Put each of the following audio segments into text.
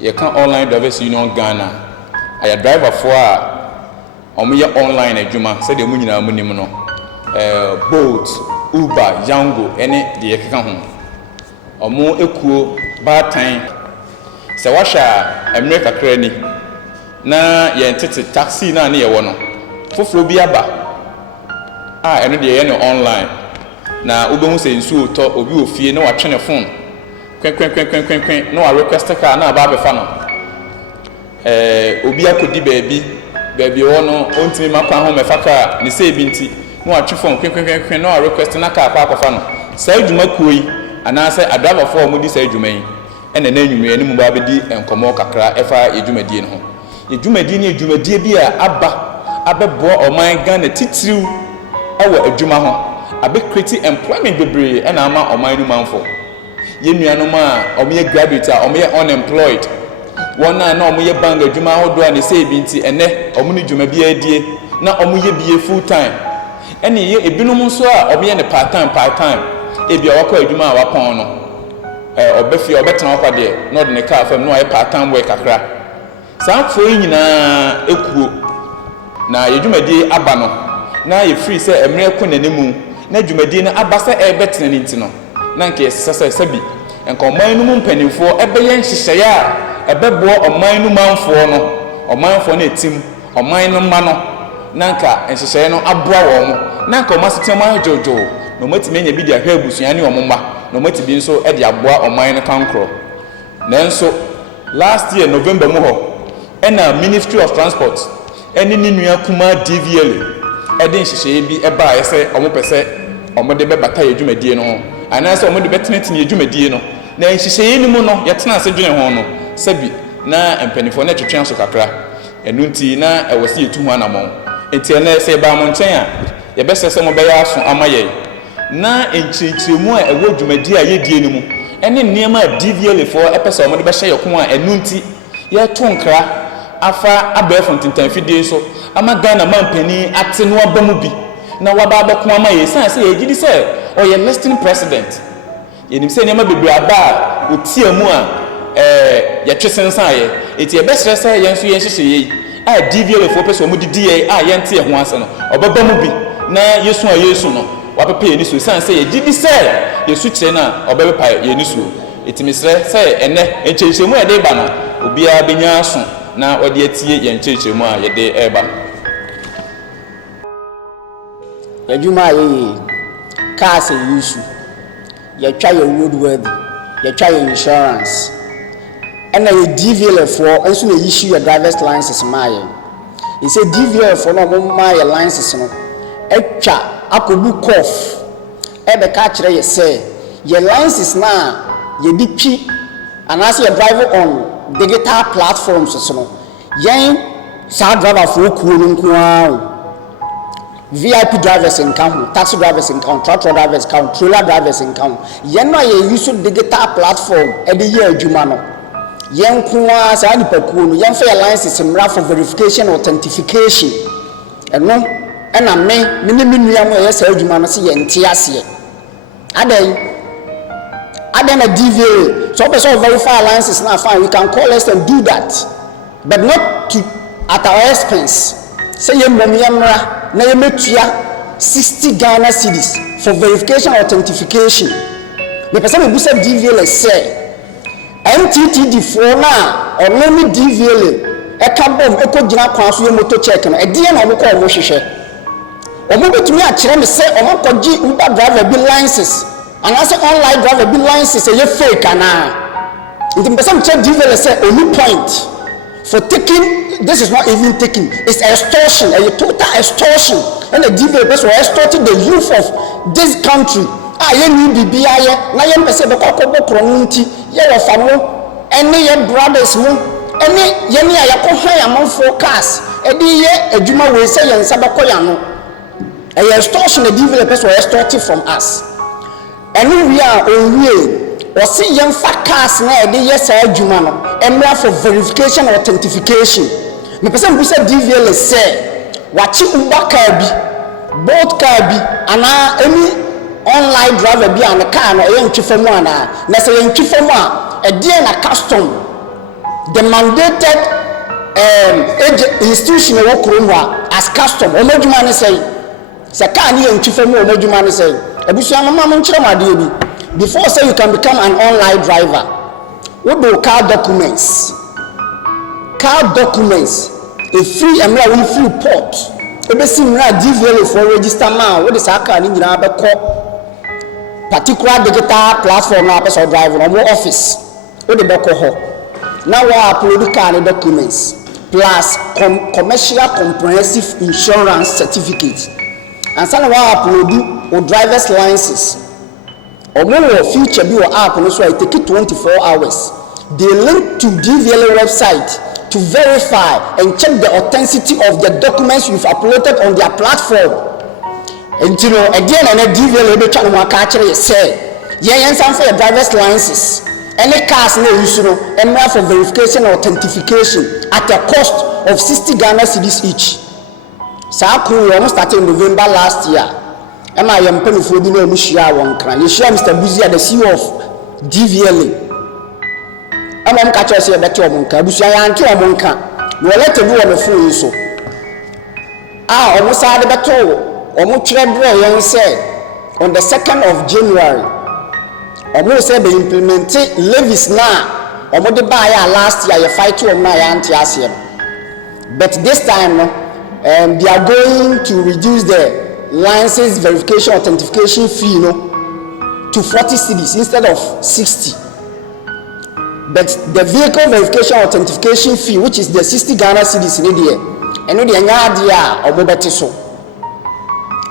you can online drivers union Ghana aya driver for omo online adwuma say de mu nyina mu nim no Bolt Uber Yango ene de yekeka ho omo ekuo batan se washa America krani na ye tete taxi na ne ye wo no foforo bi aba ene de ye no online na obehu se nsu to obi ofie na watwe ne phone kwen no a request car na aba befa no obi akodi baabi wo no ontimi makwa ho mefa car ne se bi nti no watwe phone kwen no a request na car kwa akofa no sa adwuma kuoyi ana se adriver for mo di sa adwuma yi ene na anwumre ne mu ba bedi enkomo kakra efa edwumadie no ho edwumadie ne edwumadie bi a abebo oman Ghana titiriw awo adwuma ho abe create employment bebre ena ama oman nu manfo ye nuanom a omo graduate a omo unemployed wona na omo bank adwuma hodo a ne say bi nti ene omo ne dwuma bi adie na omo bie full time ene ye ebinum nso a omo ne part time ebia wakọ adwuma a wapon no obefi obetena wakọ de no de ne car fam no aye part time work akra sanfo nyina ekuo na yedwumadie aba no na ye free say emre ko nanemu na dwumadie na aba say ebetena ni nti no na nke yesesa sabi enka oman nu mpanimfo ebeye nhyehyeye a ebebo oman nu manfo no omanfo na etim oman nu ma no na nka nhyehyeye no aboa wo mo na nka omasetem ajojo no matimi anya bi dia hwa abusuan ne omomma no matimi nso e de aboa oman no kankro nanso last year November mu ho ena Ministry of Transport eni ni nua kuma DVL e de nhyehyeye bi e ba yese omopese omode be bata yedwumadie no ho anase omo de betenetene edwumadie no na nhyehyeye ni mu no yetena ase dwene ho no sabi na empanifo na twetwen so kakra enu nti na ewose yetu ho anamon enti ene se ba mo nchen a ye besese mo be ya so amaye na enchichiremu a ewo dwumadie a yedie ni mu ene niema DVL for epese omo de be hye yekon a enu nti ye to nkra afa abefo ntintanfidie so ama Ghana mampani ate no abamu bi na waba abeko amaye sanse ye gidi se o ye listing president yenim se niema bebre aba otia mu a ye twesensan ye eti ye besere se ye nso ye hyehyeye yi a DVL for pese omo didi ye a ye nte ye ho ase no obaba mu bi na yesu a yesu no wapepe ye ni so sanse ye gidi se yesu kire na obebepa ye ni so eti misre se ene enchechemu ye de ba no obia benya aso na odi atie ye enchechemu a ye de eba yadwuma ye cars use ye twa ye roadworthy ye twa ye insurance ena ye DVL for enso na issue your driver's license maye he say DVL for no mo maye license no etwa akobu cough ebe ka kire ye say your license na ye di twi anase you drive on digital platforms so no yen sa driver for kuo no nko VIP drivers in count, taxi drivers in count, tractor drivers count, trailer drivers in count. Yen no ye use digital platform every year adwuma no. Yen kwa sa ni pakuo no yen fa license mra for verification authentication. Eno na me nua mo ye sa adwuma no se yen tie ase. Aden na DVA. So person verify license na fine, we can call us and do that. But not to at our expense. Say ye mra na ye metua 60 Ghana cedis for verification authentication. The person who said DVL say NTTD for na or no DVL e ka bom e ko gina kwan so ye moto check no e de na mo ko mo hwehwe o mo betumi a kire me say o mo ko gi Uber driver bi license and as online driver bi license ye fake ana. The person check DVL say only point for taking. This is not even taking, it's extortion, a total extortion. And the developers were extorting the youth of this country. Ye bibi aye, na ye mpese be kokobo kronunti, ye wafamo, any ye brothers mo, any ye ni ayako haya manfo cars, edi ye adwuma we say ye nsaba koya no. A extortion the developers were extorting from us. And we are on way. Or see young fat cars na edi ye say adwuma no, emra for verification or authentication. Me person who said DVL say wachi Uber car bi Bolt car bi ana any online driver bi an car na e ntwe famu ana na say ntwe famu a e de na custom the mandated institution of Kurumwa as custom. Omejumani say, Sakani and Chifemu Omejumani say, Ebusiama Mamma before say you can become an online driver. What do car documents? Car documents, a free and free port. Ebesim na DVL for register man. What is aka ni nyina be ko particular digital platform na person drive no more office. What the be ko ho. Now we upload car documents plus commercial comprehensive insurance certificate. And some we upload or driver's licenses. Or more future be or app no so it take 24 hours. They link to DVL website to verify and check the authenticity of the documents you've uploaded on their platform. And you know, again, and DVL will be trying to catch it. Say, yeah, some for your driver's licenses. Any cars no use and for verification or authentication at a cost of 60 Ghana cedis each. So we almost started in November last year. And I am penny for the name you share Mr. Buzi at the CEO of DVLA. I'm going to catch us here better monka. Busia yanti o monka. No let you on the phone so. Almost had the battle. Almost trade say on the 2nd of January. Almost said they implemented levies now. Almost the buy last year you fight to my auntie Asia. But this time they are going to reduce the license verification authentication fee to 40 cedis instead of 60. But the vehicle verification authentication fee, which is the 60 Ghana cedis in India, and the Anyadia or Bobetiso.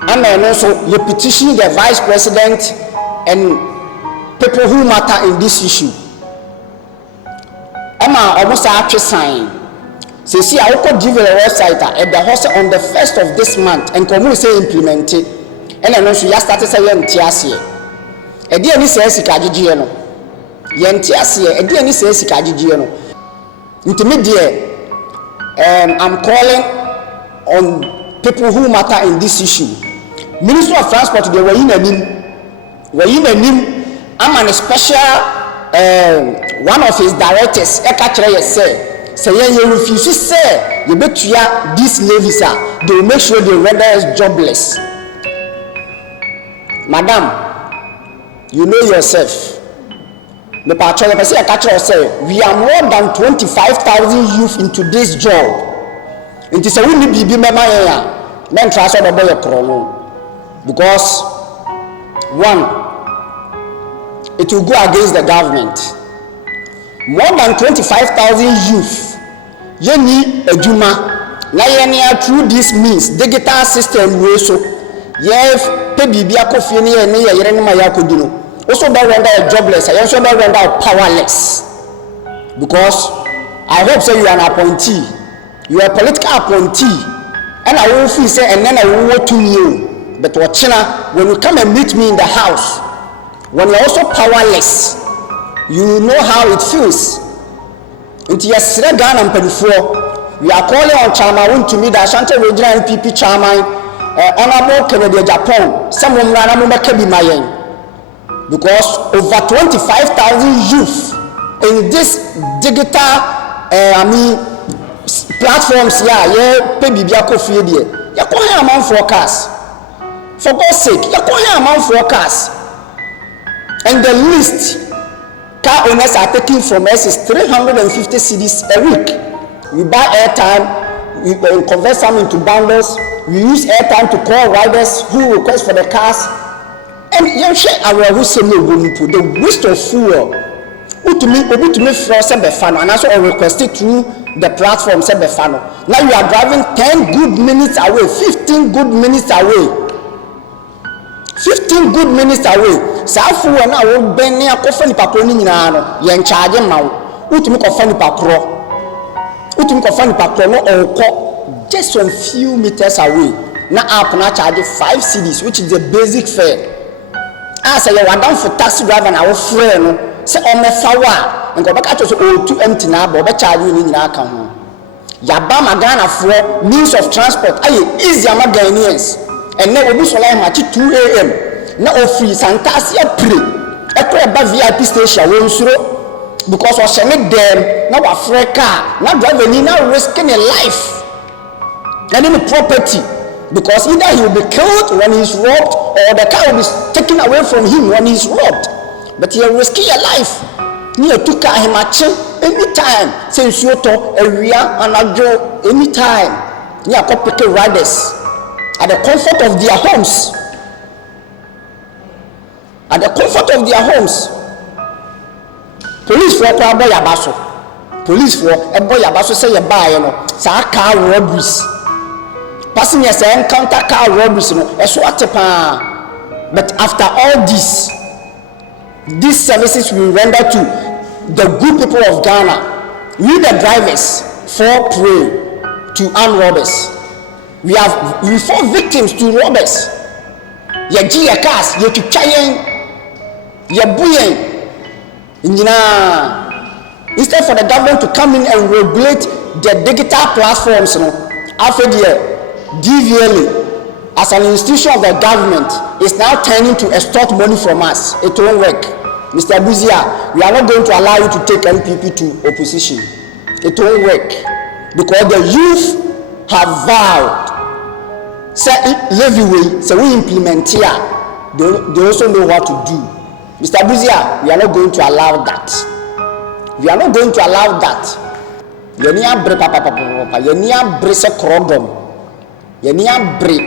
And then also you petition the vice president and people who matter in this issue. Emma almost actually sign. So see, I will give you a website at the house on the 1st of this month and come say implemented. And then also you started saying TSA. A dear says Kajino. Yentiasie edi ani se sika agigye no intermediate I'm calling on people who matter in this issue. Minister of Transport they were in anim I'm an special one of his directors e ka kire say you refuse to say you betua this levies they will make sure they render us jobless. Madam, you know yourself. The patrol say we are more than 25,000 youth into this job. It is a really big men try to boy a because one, it will go against the government. More than 25,000 youth yeni ejuma na yenia through this means digital system we so ye pe bibia kofie ne ye yere ne ma yakodino. Also don't render jobless, I also don't render powerless. Because I hope so you are an appointee. You are a political appointee. And I will feel say and then I will work to you. But when you come and meet me in the house, when you're also powerless, you know how it feels. Into your Sregan and Pedifo, we are calling on Chairman to meet the Ashanti Regional NPP Chairman, Honorable Kennedy Japan, some women Kebi Mayen. Because over 25,000 youth in this digital platforms pay bibia kofi de ya ko ha man forecast for God's sake ya ko ha man forecast and the list car owners are taking from us is 350 cedis a week. We buy airtime, we convert some into bundles, we use airtime to call riders who request for the cars. And you share our who say the waste of fuel. Who to me for Sebefano and also requested through the platform Sebefano. Now you are driving 10 good minutes away, 15 good minutes away. 15 good minutes away. Safu and I will be near Kofani Paproni Nano, Yan charge Mau, Utum Kofani Papro, Utum Kofani Paprono or just some few meters away. Now up na charge 5 cedis, which is the basic fare. As I went down for taxi driver and our friend say on my fawa and go back to O2 empty now, but charge you in our account. Yabama Ghana for means of transport. Aye, easy ama Ghanaians. And now we so like 2 a.m. Now free Santasia pre. Ekwa ba VIP station won suro. because was sending them now Africa now driving now risking a life and then the property, because either he will be killed when he's robbed or the car will be taken away from him when he's robbed. But he risking your life. Near to car him anytime since you to area and ajo anytime near pick riders at the comfort of their homes. At the comfort of their homes. Police for a boy abaso. Police for a boy abaso say a buy no sa car robberies. Passengers say encounter car robberies no eso atepa. But after all this, these services we render to the good people of Ghana. We the drivers fall prey to armed robbers. We fall victims to robbers. Ye gi your cars, ye twitwa ye buyen. Instead for the government to come in and regulate the digital platforms, after the DVLA as an institution of the government is now turning to extort money from us. It won't work. Mr. Buzia, we are not going to allow you to take NPP to opposition. It won't work because the youth have vowed. Say levy, so we implement here. They also know what to do. Mr. Buzia, we are not going to allow that. We are not going to allow that. Yenia bre papa, yenia bre se krodom, yenia bre.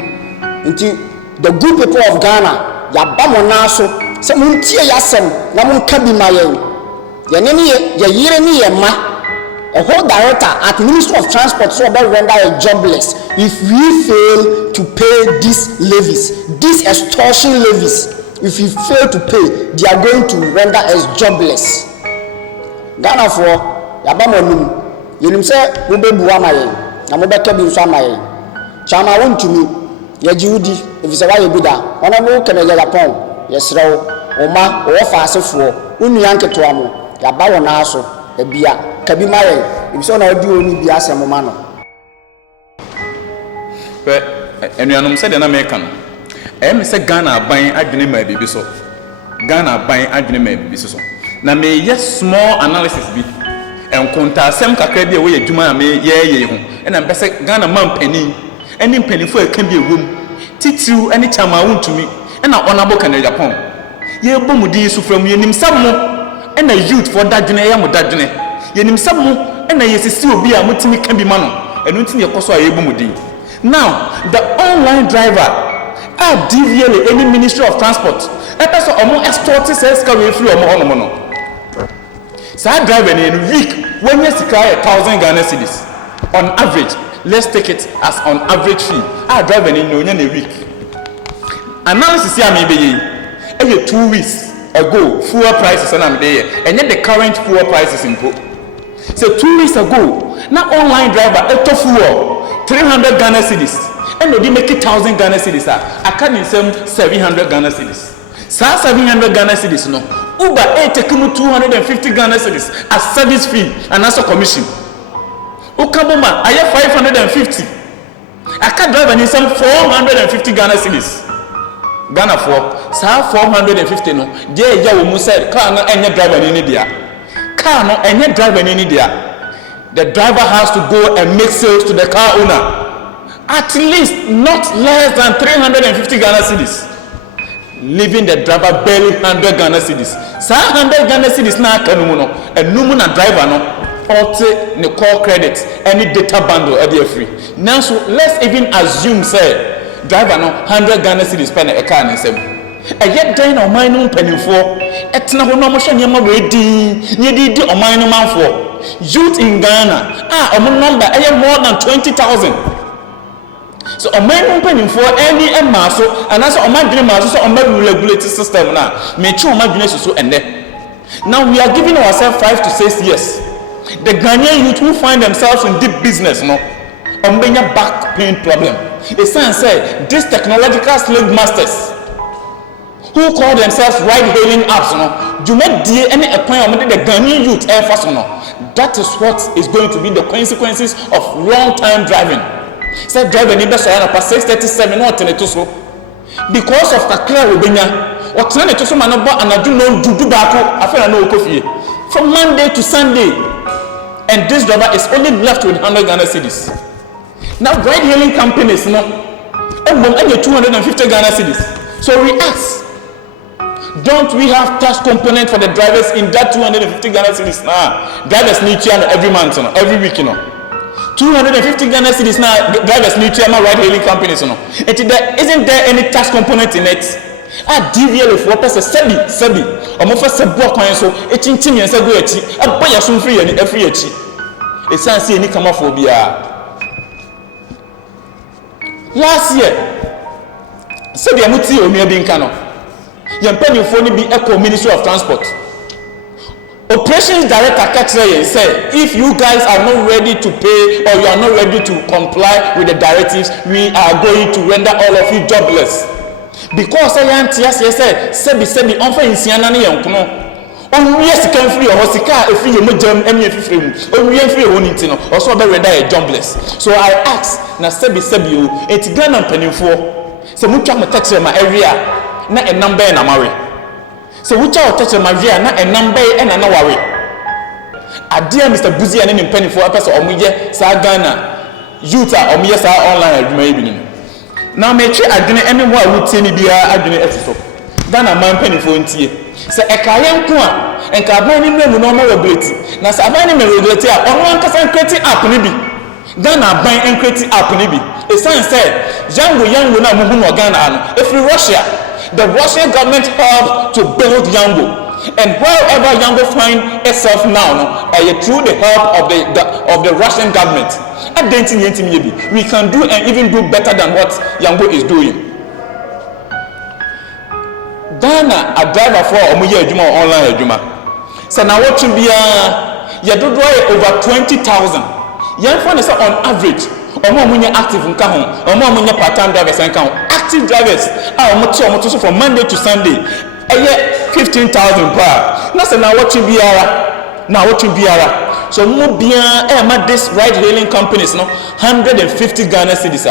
Until the good people of Ghana, ya bamonaso, se muntie yasem, na munkabi mayen. Yeneni ye yire ni ye ma. A whole director at Ministry of Transport so about render a jobless if we fail to pay these levies, these extortion levies. If you fail to pay, they are going to render us jobless. Ghana for Yabamonum, you say, we be Buamaye, and we be Kabin Samaye. Chama won't to me, Yajudi, if it's a way you da, on a more can a Japon, yes, row, Oma, or fast for, Unyanka to Amo, Yabawonaso, a beer, Kabimaye, if so now do only be as a momano. And you said an American. Say Ghana buying adwene ma bibi so. Ghana buying adwene ma bibi so. Na me yes small analysis bi. Enkonta asem kakra bi e we adwuma me ye ho. E na be say Ghana man pani. Eni mpanifo e kan bi ewom. Titiu eni chama wontumi. E na onabo kan Japan. Ye bomudi so from yenim sam mo. E na youth for dadwene ya mo dadwene. Yenim sam mo e na yesisi obi a mutimi kan bi ma no. Enu ntini ekoso a ye bomudi. Now, the online driver DVLA, any Ministry of Transport, a person among extorted says carry free or more mono. So I drive in a week when you see 1,000 Ghana cedis on average. Let's take it as on average fee. I drive in a week. Analysis here maybe every 2 weeks ago, fuel prices and I'm there, and yet the current fuel prices in Pope. So 2 weeks ago, now online driver auto fuel 300 Ghana cedis. And they make it 1,000 Ghana cedis. I can't in some 700 Ghana cedis. So 700 Ghana cedis no. Uber take 250 Ghana cedis as service fee and as a commission. Ukaboma, I have 550. I can't drive and some 450 Ghana cedis. Ghana for so 450 no. There ya will say car no any driver in India. Car no any driver in India. The driver has to go and make sales to the car owner. At least not less than 350 Ghana cedis. Leaving the driver barely 100 Ghana cedis. So 100 Ghana cedis na kanumu no. And numu na driver no. Ote ne call credit. Any data bundle are free. Now so let's even assume say driver no 100 Ghana cedis pen a car ne sem. E yet then o man no penny for. Etna ho no mo hye nyama we din. Nye di o man no man for. Youth in Ghana omo number more than 20,000. So a man opening for any maso and as a man dream so on regulatory system now. May true man so and now we are giving ourselves 5 to 6 years. The Ghanaian youth who find themselves in deep business no on being a back pain problem. The science said these technological slave masters who call themselves ride-hailing apps no do not deal any appointment the Ghanaian youth air fast no. That is what is going to be the consequences of long-time driving. Say driver ni beso yana pa 637 no teneto so because of kakra obenya o tenene to so ma no bo anadu no dudu ba ko afena no okofie from Monday to Sunday, and this driver is only left with 100 Ghana cedis. Now ride-hailing companies, no, and 250 Ghana cedis. So we ask, don't we have tax component for the drivers in that 250 Ghana cedis? Nah, drivers need to every month, every week, 250 Ghana cedis now, drivers need to ride-hailing companies, Isn't there any tax component in it? DVL for person sebi omo fa sebo kwan so echinchin yen sago achi aba ya so free ani afri achi esanse ni kama fo bia last year sebi amuti onua bi nka no yen panifo ni bi eco Ministry of Transport operations director Katre yen say if you guys are not ready to pay or you are not ready to comply with the directives, we are going to render all of you jobless. Because I am here say sebi on fa insiana na yenkono on we sika free or sika e free mo jam emi free mu on we free ho nti no also be render a jobless. So I ask na sebi o eti Ghana mpanimfo se mutwa metache ma area na enam be na mawe se wucha otache ma area na enam be e na ware adia Mr. Buzi ane ne mpanimfo apese omoye sa Ghana youth a omoye sa online adwuma yi bi ni. Now me try adwene ene mo a wutie ni bia adwene efiso Ghana man panifo ntie se ekaye nko a enka ban ni memu no ma regulate na se ban ni me regulate a ono ankasa create app ni bi Ghana ban en create app ni bi esan say yango na mugu no Ghana no if Russia the Russian government helped to build Yango, and wherever Yango find itself now through the help of the Russian government. We can do and even do better than what Yango is doing. Ghana a driver for omuye adwuma online adwuma. So now what should be do over 20,000. Yan for on average omo active nka ho omo part-time drivers nka ho active drivers omo from Monday to Sunday 15,000 per. Na say now what should be so mo bia this ride hailing companies 150 Ghana cedis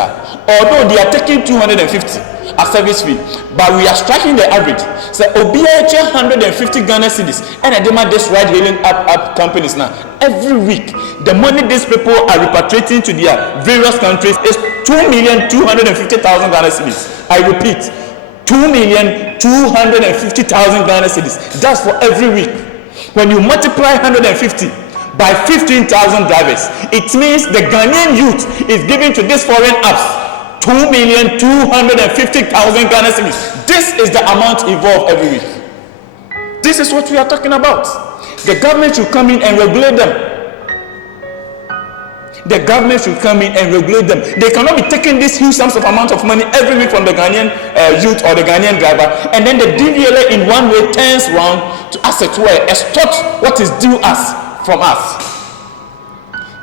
although they are taking 250 as service fee, but we are striking the average. So obia 150 Ghana cedis and this ride hailing app companies now every week the money these people are repatriating to their various countries is 2,250,000 Ghana cedis. I repeat, 2,250,000 Ghana cedis. That's for every week. When you multiply 150 by 15,000 drivers, it means the Ghanaian youth is giving to these foreign apps 2,250,000 Ghana cedis. This is the amount involved every week. This is what we are talking about. The government should come in and regulate them. The government should come in and regulate them. They cannot be taking this huge sums of amount of money every week from the Ghanaian youth or the Ghanaian driver, and then the DVLA in one way turns round to asset where extort what is due us from us.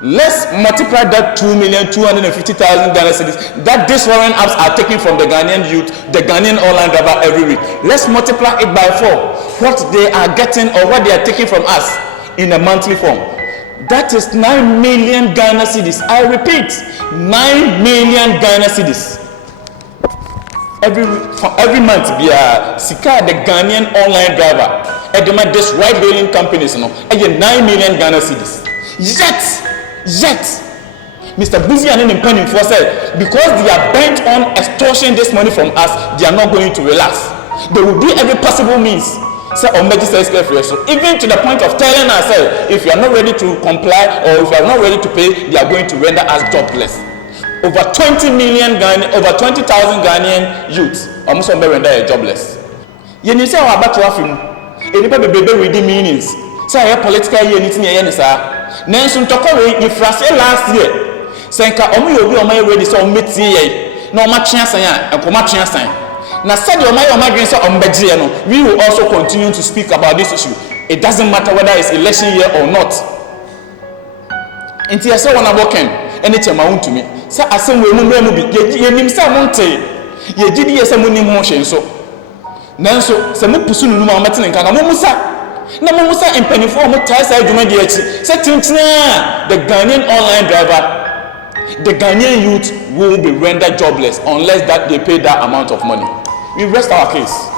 Let's multiply that 2,250,000 Ghana cedis that these foreign apps are taking from the Ghanaian youth, the Ghanaian online driver every week. Let's multiply it by 4. What they are getting or what they are taking from us in a monthly form. That is 9 million Ghana cedis. I repeat, 9 million Ghana cedis. Every month, Sika, the Ghanaian online driver, and this ride-hailing companies, 9 million Ghana cedis. Yet, Mr. Buzi and Penny for said, because they are bent on extorting this money from us, they are not going to relax. They will do every possible means. So even to the point of telling us, if you are not ready to comply or if you are not ready to pay, they are going to render us jobless. Over 20,000 Ghanaian youths almost render jobless. You say our battle of him. Anybody baby reading meanings. Say a political unity near Yenisa. Nansun Tokore, you frase last year. Senka Omi will be on my ready so meet ye. No much chance and commatching sign. Now said your mind on Bejiano, we will also continue to speak about this issue. It doesn't matter whether it's election year or not. Until I say when I walk in, anytime I want to me. Say I say we move be ye nimsa monte. Ye did yes a money motion so. Nanso, se mo pusu nunu ma meten nka mo musa. Na mo musa empanifo mo tai sai dwuma di achi. Se tintina the Ghanaian online driver, the Ghanaian youth will be rendered jobless unless that they pay that amount of money. We rest our case.